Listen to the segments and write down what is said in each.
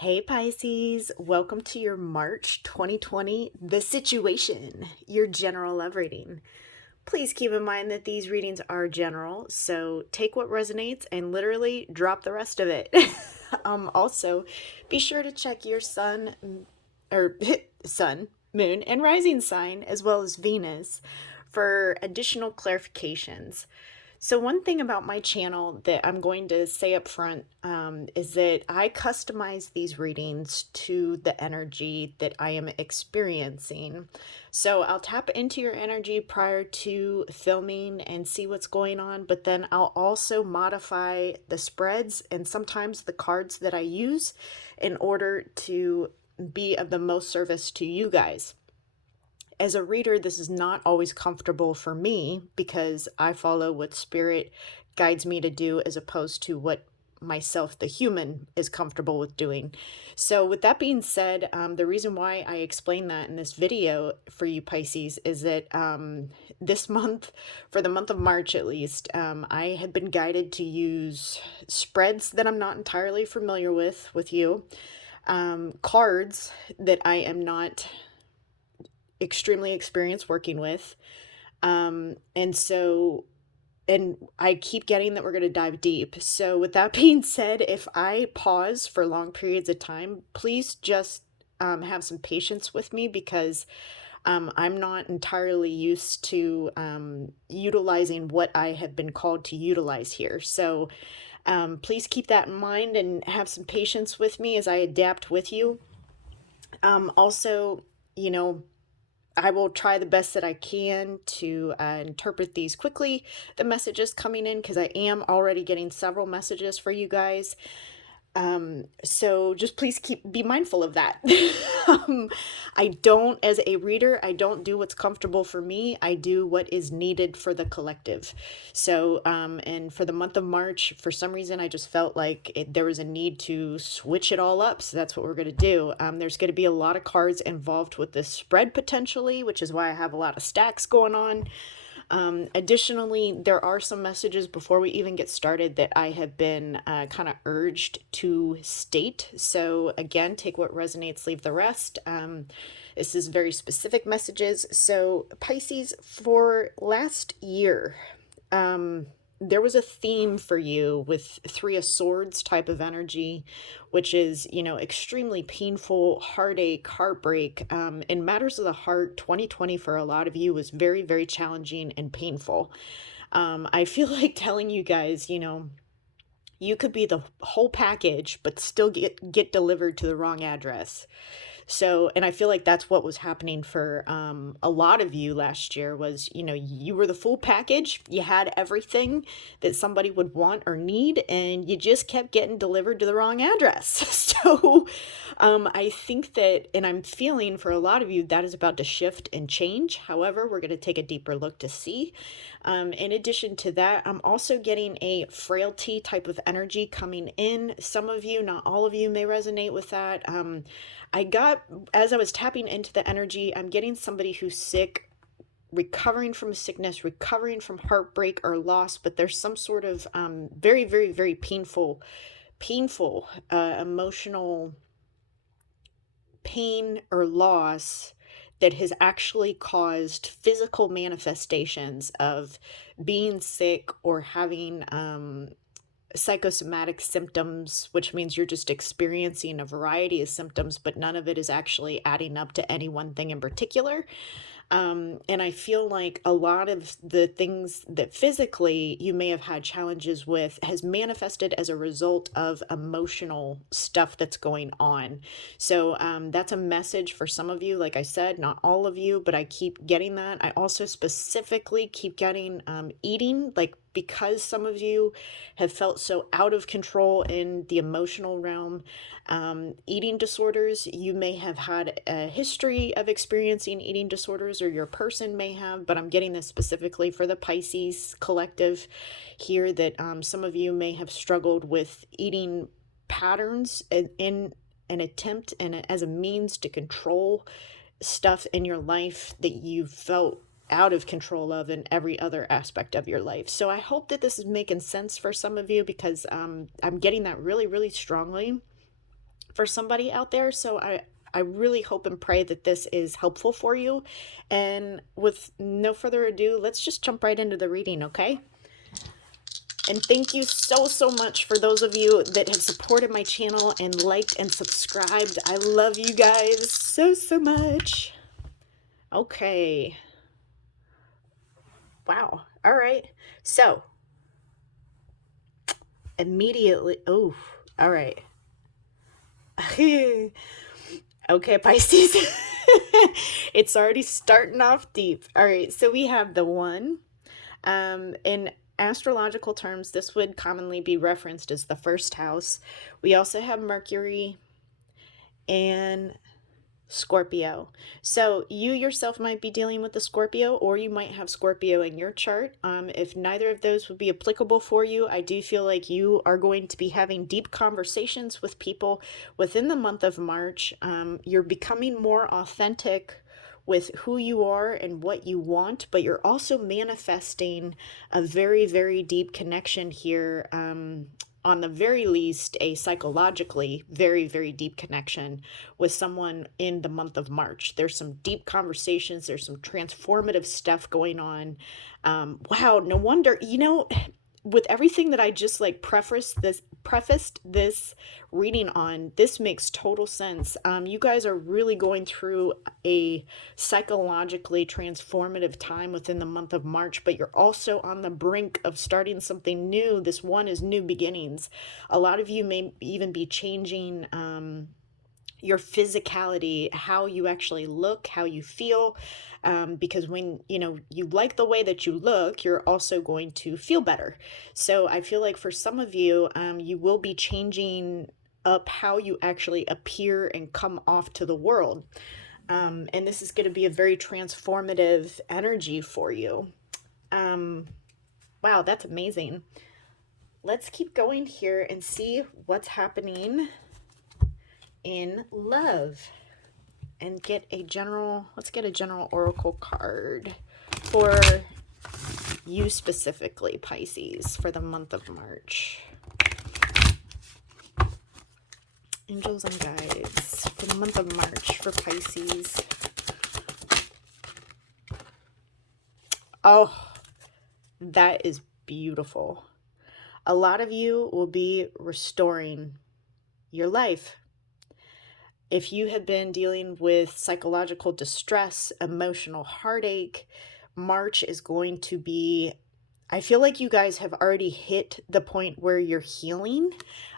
Hey Pisces, welcome to your March 2020 The Situation, your general love reading. Please keep in mind that these readings are general, so take what resonates and literally drop the rest of it. Also, be sure to check your or sun, moon, and rising sign, as well as Venus, for additional clarifications. So one thing about my channel that I'm going to say up front is that I customize these readings to the energy that I am experiencing. So I'll tap into your energy prior to filming and see what's going on, but then I'll also modify the spreads and sometimes the cards that I use in order to be of the most service to you guys. As a reader, this is not always comfortable for me because I follow what spirit guides me to do as opposed to what myself, the human, is comfortable with doing. So with that being said, the reason why I explain that in this video for you Pisces is that this month, for the month of March at least, I had been guided to use spreads that I'm not entirely familiar with you, cards that I am not extremely experienced working with. And I keep getting that we're going to dive deep. So with that being said, if I pause for long periods of time, please just have some patience with me because I'm not entirely used to utilizing what I have been called to utilize here. So please keep that in mind and have some patience with me as I adapt with you. Also, I will try the best that I can to interpret these quickly, the messages coming in, because I am already getting several messages for you guys. So just please be mindful of that. As a reader, I don't do what's comfortable for me. I do what is needed for the collective. So, and for the month of March, for some reason, I just felt like there was a need to switch it all up. So that's what we're going to do. There's going to be a lot of cards involved with this spread potentially, which is why I have a lot of stacks going on. Additionally, there are some messages before we even get started that I have been kind of urged to state. So again, take what resonates, leave the rest. This is very specific messages. So Pisces, for last year, there was a theme for you with Three of Swords type of energy, which is, extremely painful, heartache, heartbreak. In matters of the heart, 2020 for a lot of you was very, very challenging and painful. I feel like telling you guys, you could be the whole package, but still get delivered to the wrong address. So, and I feel like that's what was happening for a lot of you last year was, you were the full package. You had everything that somebody would want or need, and you just kept getting delivered to the wrong address. So I think that, and I'm feeling for a lot of you, that is about to shift and change. However, we're going to take a deeper look to see. In addition to that, I'm also getting a frailty type of energy coming in. Some of you, not all of you, may resonate with that. As I was tapping into the energy, I'm getting somebody who's sick, recovering from sickness, recovering from heartbreak or loss, but there's some sort of very, very, very painful emotional pain or loss that has actually caused physical manifestations of being sick or having psychosomatic symptoms, which means you're just experiencing a variety of symptoms, but none of it is actually adding up to any one thing in particular. And I feel like a lot of the things that physically you may have had challenges with has manifested as a result of emotional stuff that's going on. So that's a message for some of you. Like I said, not all of you, but I keep getting that. I also specifically keep getting eating, like because some of you have felt so out of control in the emotional realm. Eating disorders, you may have had a history of experiencing eating disorders, or your person may have, but I'm getting this specifically for the Pisces collective here, that some of you may have struggled with eating patterns in an attempt and as a means to control stuff in your life that you felt out of control of in every other aspect of your life. So I hope that this is making sense for some of you, because I'm getting that really, really strongly. for somebody out there. So I really hope and pray that this is helpful for you. And with no further ado, let's just jump right into the reading, okay? And thank you so much for those of you that have supported my channel and liked and subscribed. I love you guys so much. Okay. Wow. All right. So, immediately, oh, all right. Okay, Pisces. It's already starting off deep. All right, so we have the one. In astrological terms, this would commonly be referenced as the first house. We also have Mercury and Scorpio. So you yourself might be dealing with the Scorpio, or you might have Scorpio in your chart. If neither of those would be applicable for you, I do feel like you are going to be having deep conversations with people within the month of March. You're becoming more authentic with who you are and what you want, but you're also manifesting a very deep connection here. On the very least, a psychologically very deep connection with someone in the month of March. There's some deep conversations. There's some transformative stuff going on. Wow, no wonder, you know, with everything that I just like prefaced this reading on, this makes total sense. You guys are really going through a psychologically transformative time within the month of March, but you're also on the brink of starting something new. This one is new beginnings. A lot of you may even be changing your physicality, how you actually look, how you feel, because when you like the way that you look, you're also going to feel better. So I feel like for some of you, you will be changing up how you actually appear and come off to the world, and this is going to be a very transformative energy for you. Wow, that's amazing. Let's keep going here and see what's happening in love, and let's get a general oracle card for you specifically, Pisces, for the month of March. Angels and guides for the month of March for Pisces. Oh, that is beautiful. A lot of you will be restoring your life. If you have been dealing with psychological distress, emotional heartache, March is going to be, I feel like you guys have already hit the point where you're healing.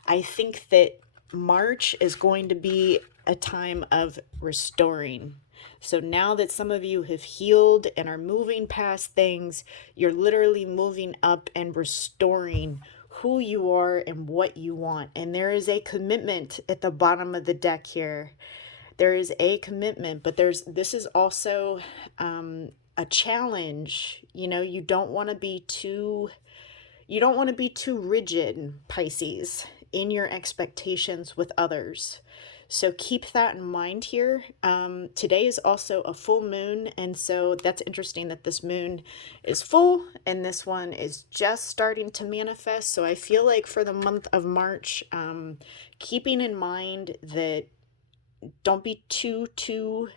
I think that March is going to be a time of restoring. So now that some of you have healed and are moving past things, you're literally moving up and restoring who you are and what you want. And there is a commitment at the bottom of the deck here. There is a commitment, but this is also a challenge. You don't want to be too rigid, Pisces, in your expectations with others. So keep that in mind here. Today is also a full moon, and so that's interesting that this moon is full and this one is just starting to manifest. So I feel like for the month of March, keeping in mind that don't be too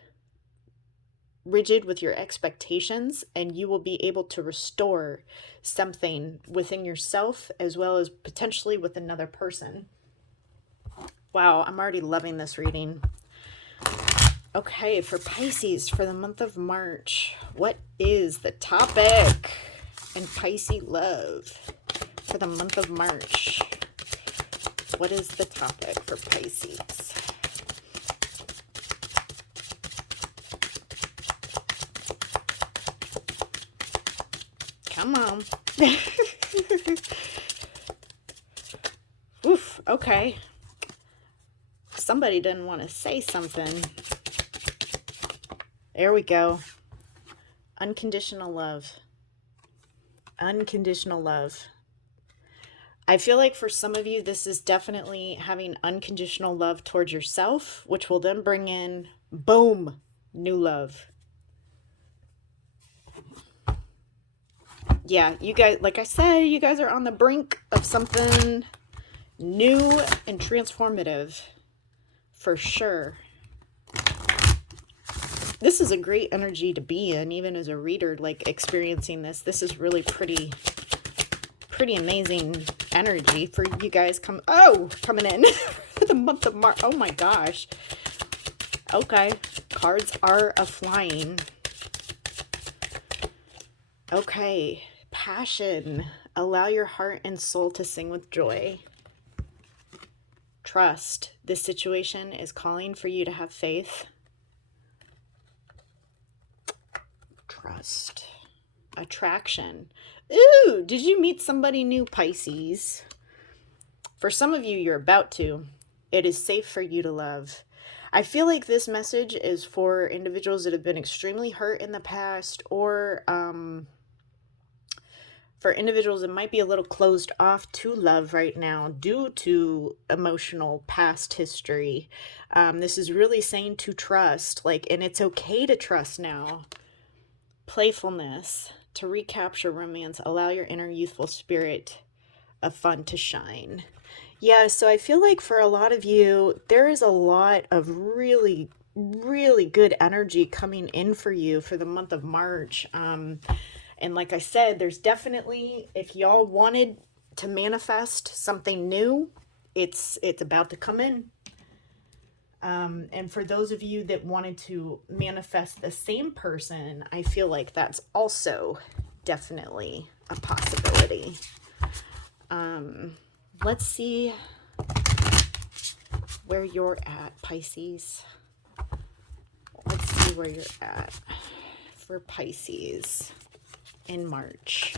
rigid with your expectations, and you will be able to restore something within yourself as well as potentially with another person. Wow, I'm already loving this reading. Okay, for Pisces for the month of March, what is the topic in Pisces love for the month of March? What is the topic for Pisces? Come on. Oof, okay. Somebody didn't want to say something. There we go. Unconditional love. Unconditional love. I feel like for some of you, this is definitely having unconditional love towards yourself, which will then bring in, boom, new love. Yeah, you guys, like I said, you guys are on the brink of something new and transformative. for sure. This is a great energy to be in, even as a reader, like experiencing this. This is really pretty amazing energy for you guys coming in for the month of March. Oh my gosh. Okay. Cards are a-flying. Okay. Passion. Allow your heart and soul to sing with joy. Trust. This situation is calling for you to have faith. Trust. Attraction. Ooh, did you meet somebody new, Pisces? For some of you, you're about to. It is safe for you to love. I feel like this message is for individuals that have been extremely hurt in the past, or for individuals that might be a little closed off to love right now due to emotional past history. This is really saying to trust, and it's okay to trust now. Playfulness, to recapture romance, allow your inner youthful spirit of fun to shine. Yeah, so I feel like for a lot of you, there is a lot of really, really good energy coming in for you for the month of March. And like I said, there's definitely, if y'all wanted to manifest something new, it's about to come in. And for those of you that wanted to manifest the same person, I feel like that's also definitely a possibility. Let's see where you're at, Pisces. Let's see where you're at for Pisces in March.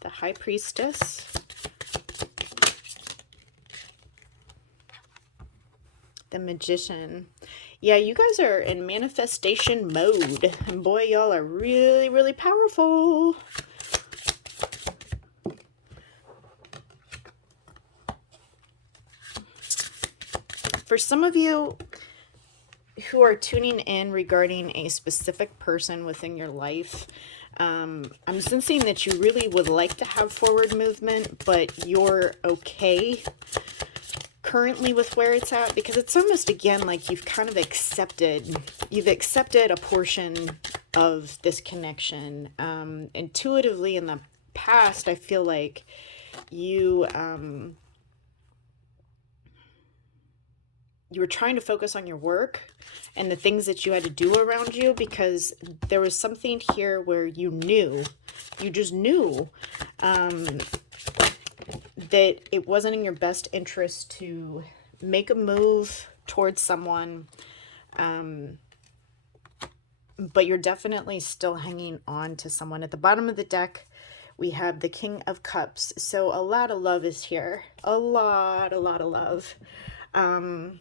The High Priestess. The Magician. Yeah, you guys are in manifestation mode. And boy, y'all are really, really powerful. For some of you who are tuning in regarding a specific person within your life, I'm sensing that you really would like to have forward movement, but you're okay currently with where it's at, because it's almost, again, like you've kind of accepted a portion of this connection. Intuitively in the past, I feel like you were trying to focus on your work and the things that you had to do around you, because there was something here where you just knew that it wasn't in your best interest to make a move towards someone, but you're definitely still hanging on to someone. At the bottom of the deck, we have the King of Cups. So a lot of love is here. A lot of love. I'm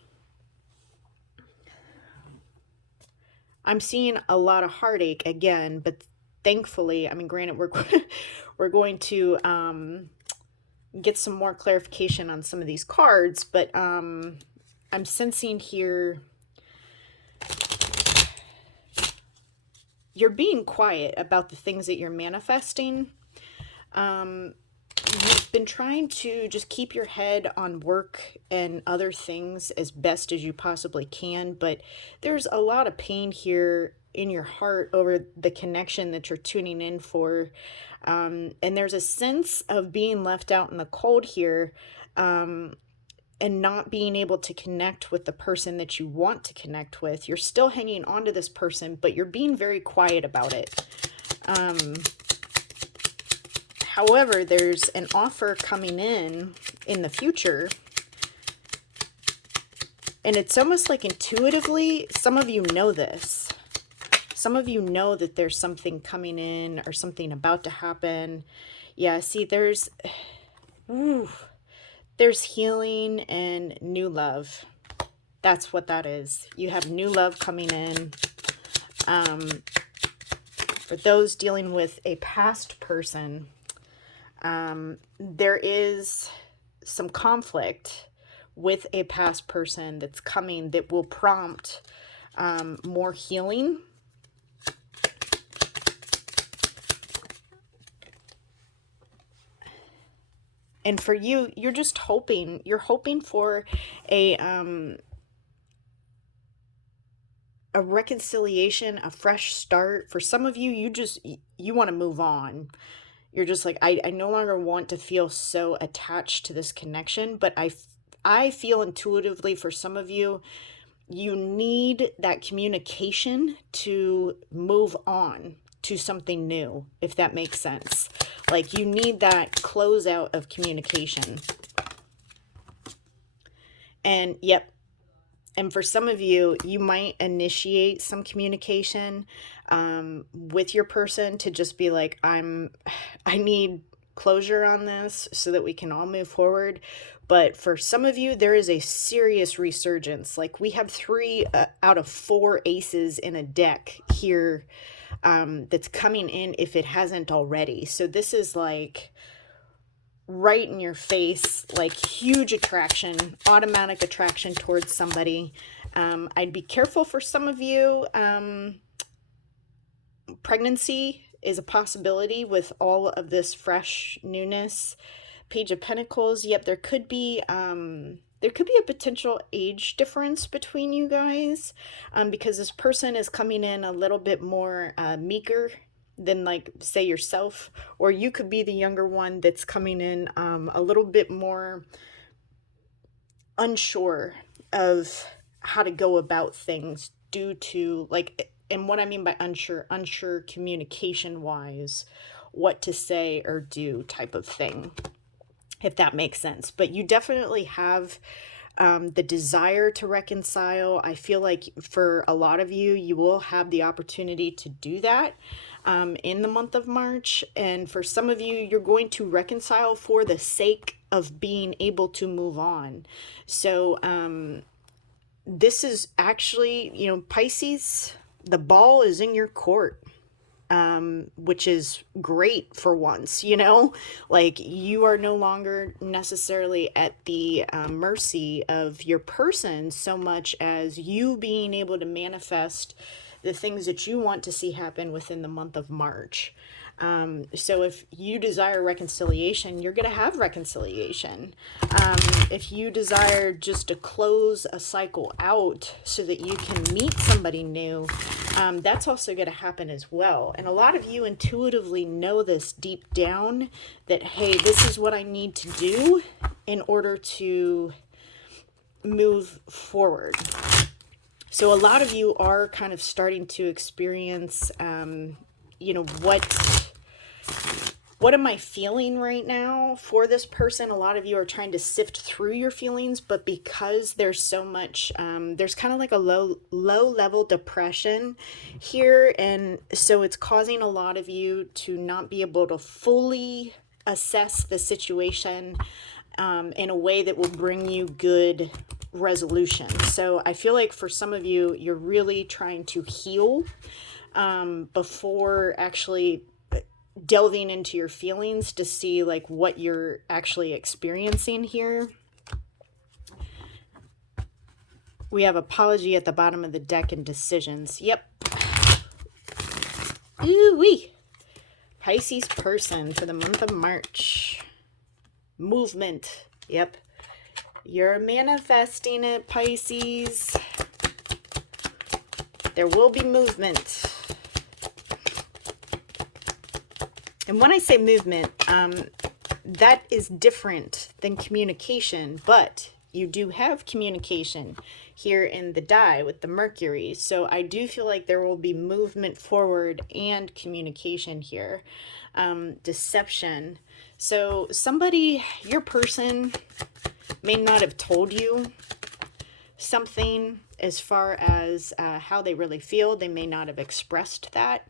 seeing a lot of heartache again, but thankfully, I mean, granted, we're going to get some more clarification on some of these cards, but I'm sensing here you're being quiet about the things that you're manifesting. You've been trying to just keep your head on work and other things as best as you possibly can, but there's a lot of pain here in your heart over the connection that you're tuning in for. And there's a sense of being left out in the cold here, and not being able to connect with the person that you want to connect with. You're still hanging on to this person, but you're being very quiet about it. However, there's an offer coming in the future, and it's almost like intuitively, some of you know this. Some of you know that there's something coming in or something about to happen. Yeah, see, there's healing and new love. That's what that is. You have new love coming in. For those dealing with a past person, there is some conflict with a past person that's coming that will prompt more healing. And for you, you're just hoping, for a reconciliation, a fresh start. For some of you, you want to move on. You're just like, I no longer want to feel so attached to this connection, but I feel intuitively for some of you, you need that communication to move on to something new, if that makes sense. Like, you need that closeout of communication. And yep. And for some of you, you might initiate some communication with your person to just be like, I need closure on this so that we can all move forward. But for some of you, there is a serious resurgence. Like, we have 3 out of 4 aces in a deck here that's coming in if it hasn't already. So this is like right in your face, like huge attraction, automatic attraction towards somebody. I'd be careful for some of you. Pregnancy is a possibility with all of this fresh newness. Page of Pentacles. Yep, there could be a potential age difference between you guys, because this person is coming in a little bit more meeker than, like, say, yourself, or you could be the younger one that's coming in a little bit more unsure of how to go about things due to, like, and what I mean by unsure communication wise, what to say or do type of thing, if that makes sense. But you definitely have the desire to reconcile. I feel like for a lot of you, you will have the opportunity to do that in the month of March. And for some of you, you're going to reconcile for the sake of being able to move on. So this is actually, Pisces, the ball is in your court. Which is great for once, like, you are no longer necessarily at the mercy of your person so much as you being able to manifest the things that you want to see happen within the month of March. So if you desire reconciliation, you're going to have reconciliation. If you desire just to close a cycle out so that you can meet somebody new, that's also going to happen as well. And a lot of you intuitively know this deep down, that, hey, this is what I need to do in order to move forward. So a lot of you are kind of starting to experience, what am I feeling right now for this person? A lot of you are trying to sift through your feelings, but because there's so much, there's kind of like a low level depression here. And so it's causing a lot of you to not be able to fully assess the situation in a way that will bring you good resolution. So I feel like for some of you, you're really trying to heal before actually delving into your feelings to see, like, what you're actually experiencing here. We have apology at the bottom of the deck and decisions. Yep. Ooh-wee. Pisces person for the month of March. Movement. Yep. You're manifesting it, Pisces. There will be movement. And when I say movement, that is different than communication, but you do have communication here in the die with the Mercury. So I do feel like there will be movement forward and communication here. Deception. So somebody, your person, may not have told you something as far as how they really feel. They may not have expressed that.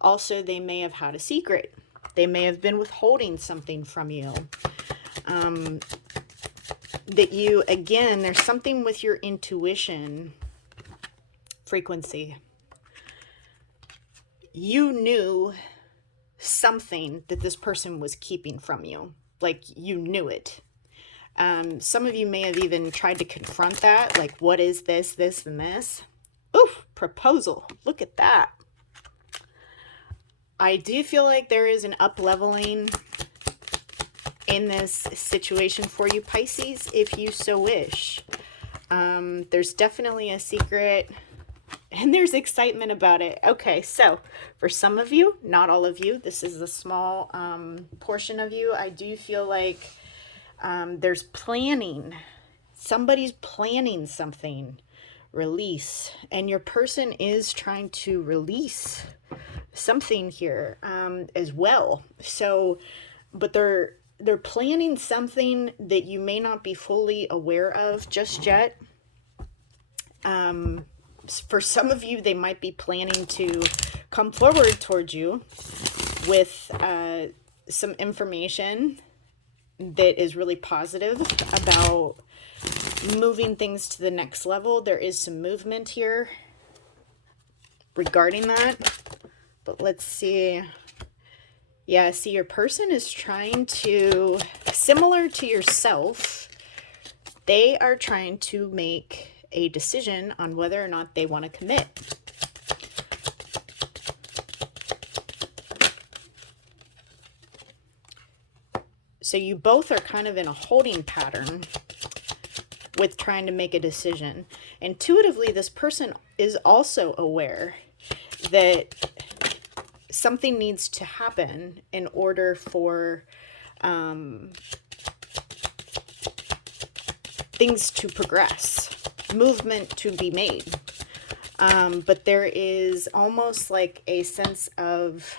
Also, they may have had a secret. They may have been withholding something from you. That you, again, there's something with your intuition frequency. You knew something that this person was keeping from you. Like, you knew it. Some of you may have even tried to confront that. Like, what is this, this, and this? Oof, proposal. Look at that. I do feel like there is an up-leveling in this situation for you, Pisces, if you so wish. There's definitely a secret and there's excitement about it. Okay, so for some of you, not all of you, this is a small portion of you, I do feel like there's planning. Somebody's planning something. Release. And your person is trying to release something here as well. So, but they're planning something that you may not be fully aware of just yet. For some of you, they might be planning to come forward towards you with some information that is really positive about moving things to the next level. There is some movement here regarding that. But let's see. Yeah, see, your person is trying to, similar to yourself, they are trying to make a decision on whether or not they want to commit. So you both are kind of in a holding pattern with trying to make a decision. Intuitively, this person is also aware that something needs to happen in order for things to progress, movement to be made. But there is almost like a sense of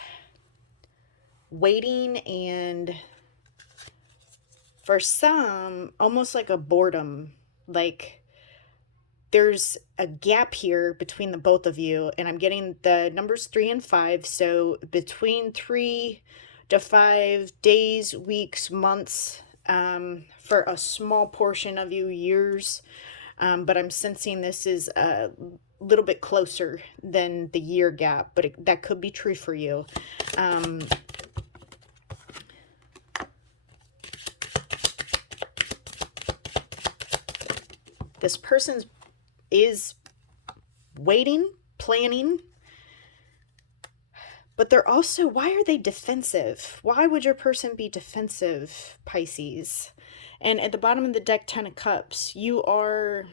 waiting, and for some, almost like a boredom. Like there's a gap here between the both of you, and I'm getting the numbers 3 and 5. So between 3 to 5 days, weeks, months, for a small portion of you, years. But I'm sensing this is a little bit closer than the year gap, but that could be true for you. This person is waiting, planning, but they're also, why are they defensive? Why would your person be defensive, Pisces? And at the bottom of the deck, 10 of Cups, you are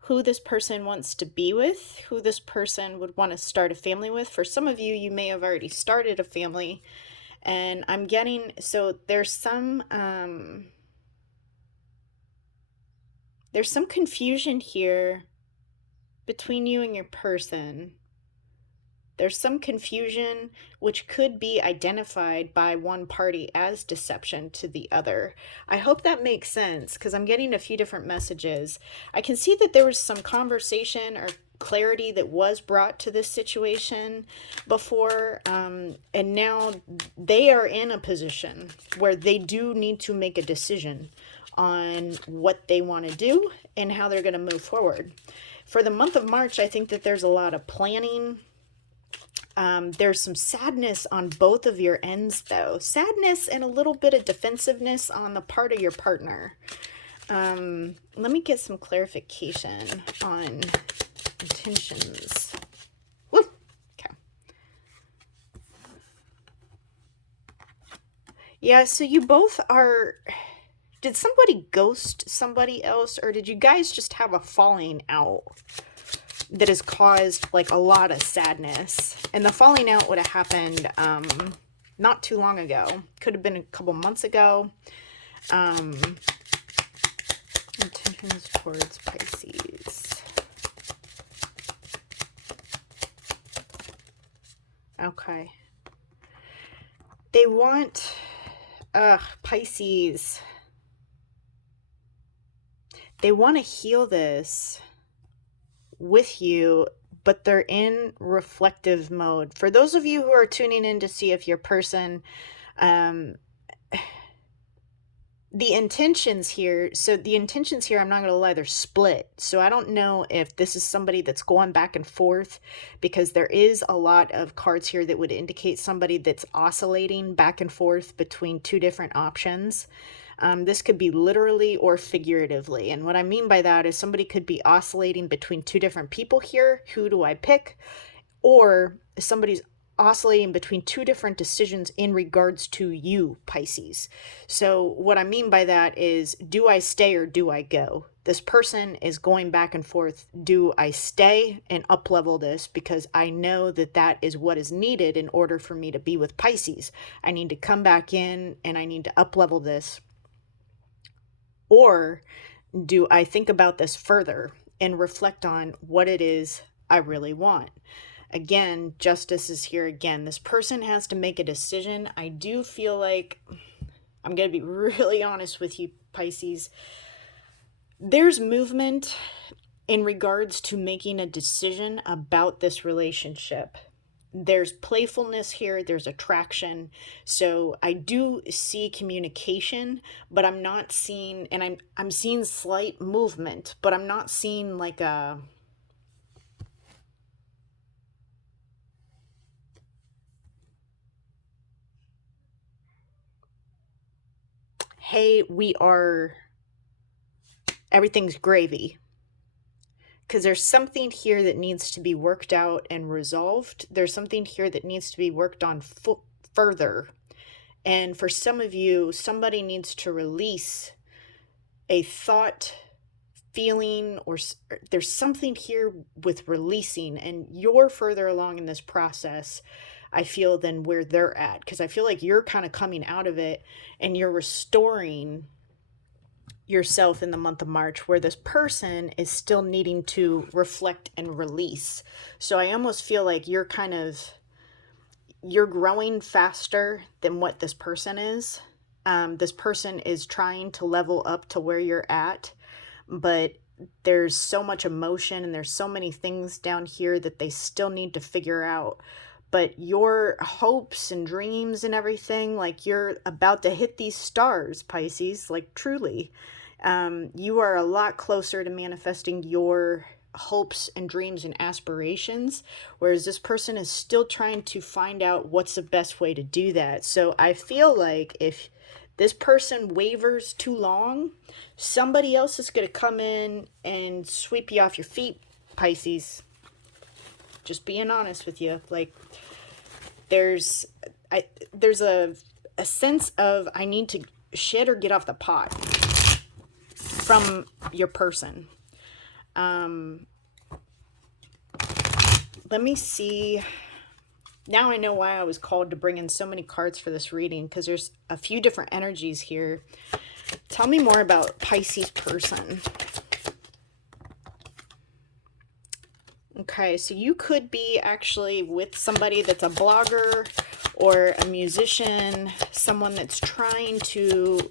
who this person wants to be with, who this person would want to start a family with. For some of you, you may have already started a family. And I'm getting, so there's some confusion here between you and your person. There's some confusion which could be identified by one party as deception to the other. I hope that makes sense, because I'm getting a few different messages. I can see that there was some conversation or clarity that was brought to this situation before, and now they are in a position where they do need to make a decision on what they want to do and how they're going to move forward. For the month of March, I think that there's a lot of planning. There's some sadness on both of your ends, though. Sadness and a little bit of defensiveness on the part of your partner. Let me get some clarification on intentions. Woo! Okay. Yeah, so you both are... Did somebody ghost somebody else, or did you guys just have a falling out that has caused like a lot of sadness? And the falling out would have happened not too long ago. Could have been a couple months ago. Intentions towards Pisces. Okay. They want Pisces. They want to heal this with you, but they're in reflective mode. For those of you who are tuning in to see if your person, the intentions here, I'm not going to lie, they're split. So I don't know if this is somebody that's going back and forth, because there is a lot of cards here that would indicate somebody that's oscillating back and forth between two different options. This could be literally or figuratively. And what I mean by that is somebody could be oscillating between two different people here. Who do I pick? Or somebody's oscillating between two different decisions in regards to you, Pisces. So what I mean by that is, do I stay or do I go? This person is going back and forth. Do I stay and up level this because I know that that is what is needed in order for me to be with Pisces? I need to come back in and I need to up level this. Or do I think about this further and reflect on what it is I really want? Again, justice is here again. This person has to make a decision. I do feel like, I'm going to be really honest with you, Pisces, there's movement in regards to making a decision about this relationship. There's playfulness here, there's attraction. So I do see communication, but I'm not seeing, and I'm seeing slight movement, but I'm not seeing like a, hey, everything's gravy. Because there's something here that needs to be worked out and resolved. There's something here that needs to be worked on further. And for some of you, somebody needs to release a thought, feeling, or there's something here with releasing, and you're further along in this process, I feel, than where they're at. Because I feel like you're kind of coming out of it and you're restoring yourself in the month of March, where this person is still needing to reflect and release. So I almost feel like you're growing faster than what this person is. This person is trying to level up to where you're at, but there's so much emotion and there's so many things down here that they still need to figure out. But your hopes and dreams and everything, like, you're about to hit these stars, Pisces, like, truly. You are a lot closer to manifesting your hopes and dreams and aspirations, whereas this person is still trying to find out what's the best way to do that. So I feel like if this person wavers too long, somebody else is going to come in and sweep you off your feet, Pisces. Just being honest with you. Like, there's a sense of, I need to shit or get off the pot from your person. Let me see. Now I know why I was called to bring in so many cards for this reading, because there's a few different energies here. Tell me more about Pisces person. Okay, so you could be actually with somebody that's a blogger or a musician, someone that's trying to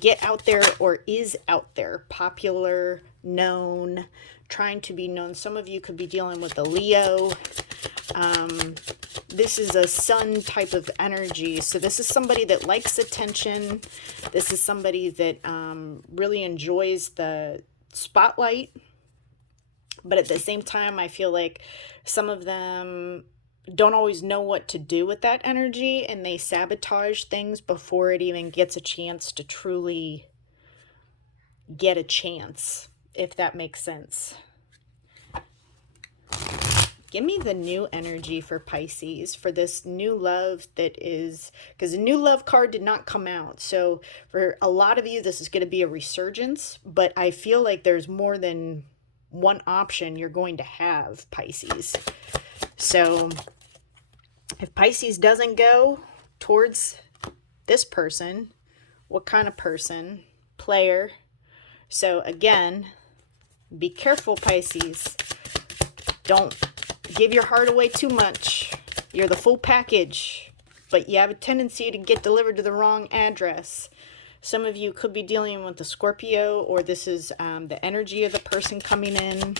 get out there or is out there, popular, known, trying to be known. Some of you could be dealing with a Leo. This is a sun type of energy. So this is somebody that likes attention. This is somebody that really enjoys the spotlight. But at the same time, I feel like some of them don't always know what to do with that energy, and they sabotage things before it even gets a chance to truly get a chance, if that makes sense. Give me the new energy for Pisces, for this new love that is, because the new love card did not come out. So for a lot of you, this is going to be a resurgence, but I feel like there's more than one option you're going to have, Pisces. So if Pisces doesn't go towards this person, what kind of person? Player. So again, be careful, Pisces. Don't give your heart away too much. You're the full package, but you have a tendency to get delivered to the wrong address. Some of you could be dealing with a Scorpio, or this is the energy of the person coming in.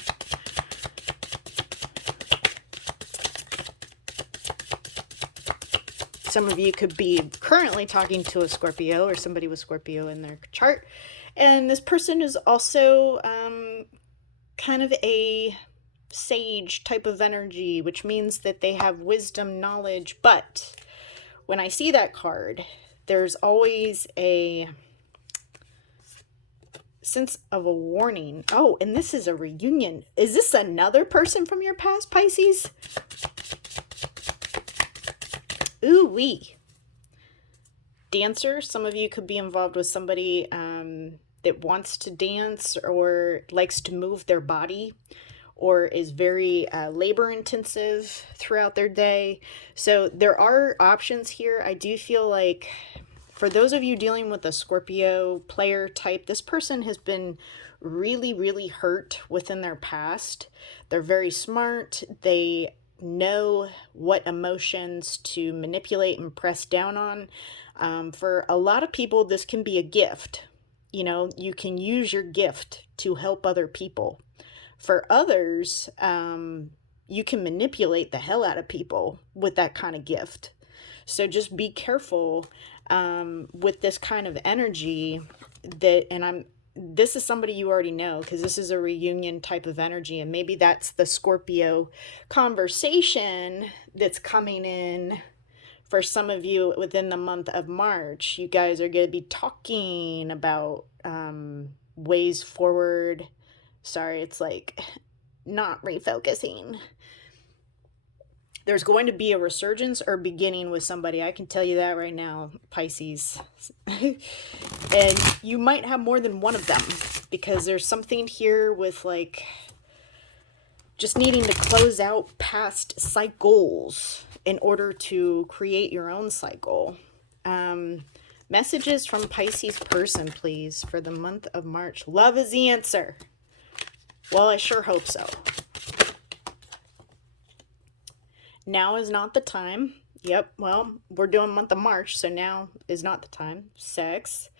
Some of you could be currently talking to a Scorpio, or somebody with Scorpio in their chart. And this person is also kind of a sage type of energy, which means that they have wisdom, knowledge. But when I see that card, there's always a sense of a warning. Oh, and this is a reunion. Is this another person from your past, Pisces? Ooh wee. Dancer. Some of you could be involved with somebody that wants to dance or likes to move their body, or is very labor intensive throughout their day. So there are options here. I do feel like for those of you dealing with a Scorpio player type, this person has been really, really hurt within their past. They're very smart. They know what emotions to manipulate and press down on. For a lot of people, this can be a gift. You know, you can use your gift to help other people. For others, you can manipulate the hell out of people with that kind of gift. So just be careful with this kind of energy this is somebody you already know, because this is a reunion type of energy, and maybe that's the Scorpio conversation that's coming in for some of you within the month of March. You guys are going to be talking about ways forward. Sorry, it's like not refocusing. There's going to be a resurgence or beginning with somebody. I can tell you that right now, Pisces. And you might have more than one of them, because there's something here with like just needing to close out past cycles in order to create your own cycle. Messages from Pisces person, please, for the month of March. Love is the answer. Well, I sure hope so. Now is not the time. Yep, well, we're doing month of March, so now is not the time. Sex.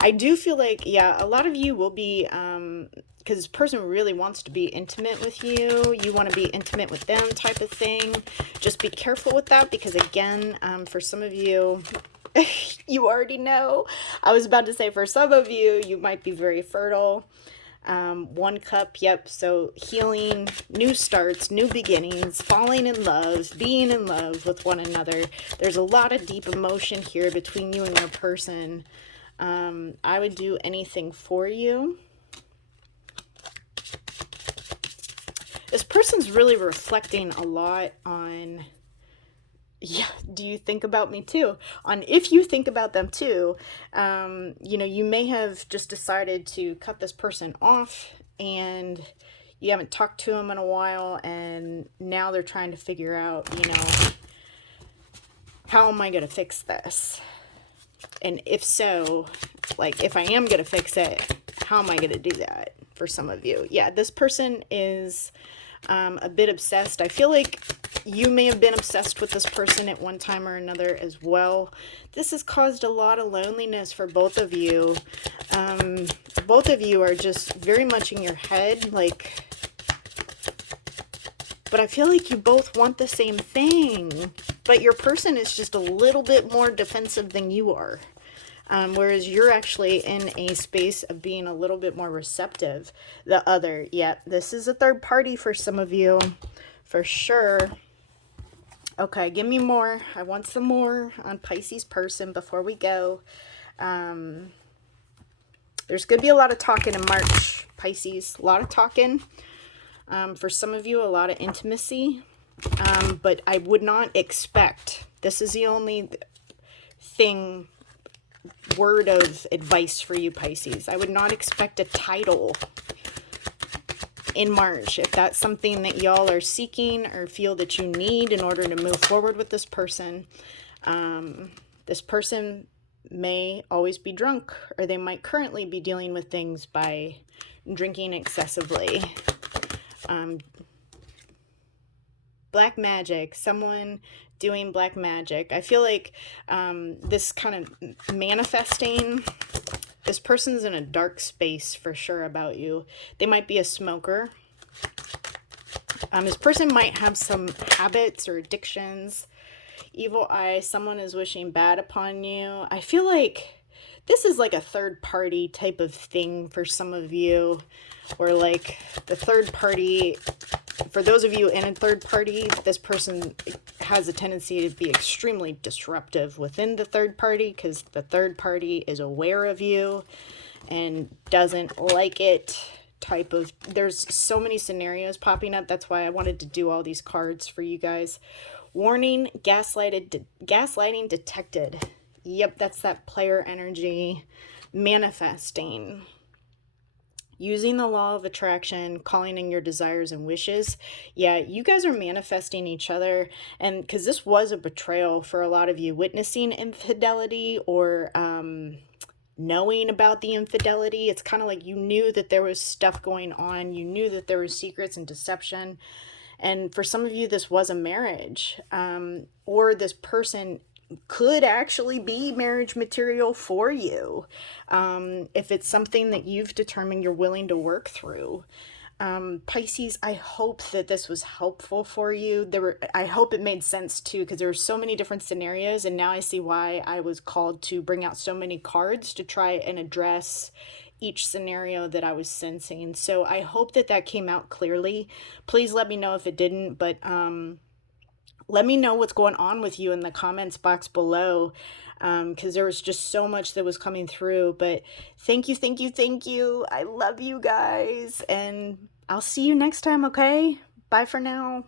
I do feel like, yeah, a lot of you will be, because this person really wants to be intimate with you. You want to be intimate with them type of thing. Just be careful with that, because again, for some of you, you already know. I was about to say for some of you, you might be very fertile. 1 cup, yep, so healing, new starts, new beginnings, falling in love, being in love with one another. There's a lot of deep emotion here between you and your person. I would do anything for you. This person's really reflecting a lot on, yeah, do you think about me too? On if you think about them too, you know, you may have just decided to cut this person off and you haven't talked to them in a while, and now they're trying to figure out, you know, how am I going to fix this? And if so, like, if I am going to fix it, how am I going to do that for some of you? Yeah, this person is a bit obsessed. I feel like you may have been obsessed with this person at one time or another as well. This has caused a lot of loneliness for both of you. Both of you are just very much in your head, like, but I feel like you both want the same thing, but your person is just a little bit more defensive than you are. Whereas you're actually in a space of being a little bit more receptive. The other, yeah, this is a third party for some of you, for sure. Okay, give me more. I want some more on Pisces person before we go. There's going to be a lot of talking in March, Pisces. A lot of talking. For some of you, a lot of intimacy. But I would not expect, this is the only thing, word of advice for you, Pisces. I would not expect a title in March. If that's something that y'all are seeking or feel that you need in order to move forward with this person may always be drunk, or they might currently be dealing with things by drinking excessively. Black magic, someone doing black magic. I feel like this kind of manifesting, this person's in a dark space for sure about you. They might be a smoker. This person might have some habits or addictions. Evil eye, someone is wishing bad upon you. I feel like this is like a third party type of thing for some of you, or like the third party, for those of you in a third party, this person has a tendency to be extremely disruptive within the third party, because the third party is aware of you and doesn't like it type of, there's so many scenarios popping up. That's why I wanted to do all these cards for you guys. Warning, gaslighting detected. Yep, that's that player energy. Manifesting. Using the law of attraction, calling in your desires and wishes. Yeah, you guys are manifesting each other. And because this was a betrayal for a lot of you, witnessing infidelity or knowing about the infidelity. It's kind of like you knew that there was stuff going on. You knew that there was secrets and deception. And for some of you, this was a marriage, or this person could actually be marriage material for you, if it's something that you've determined you're willing to work through. Pisces, I hope that this was helpful for you. I hope it made sense too, because there were so many different scenarios, and now I see why I was called to bring out so many cards to try and address each scenario that I was sensing. So I hope that that came out clearly. Please let me know if it didn't, but let me know what's going on with you in the comments box below, because there was just so much that was coming through. But thank you, thank you, thank you. I love you guys, and I'll see you next time, okay? Bye for now.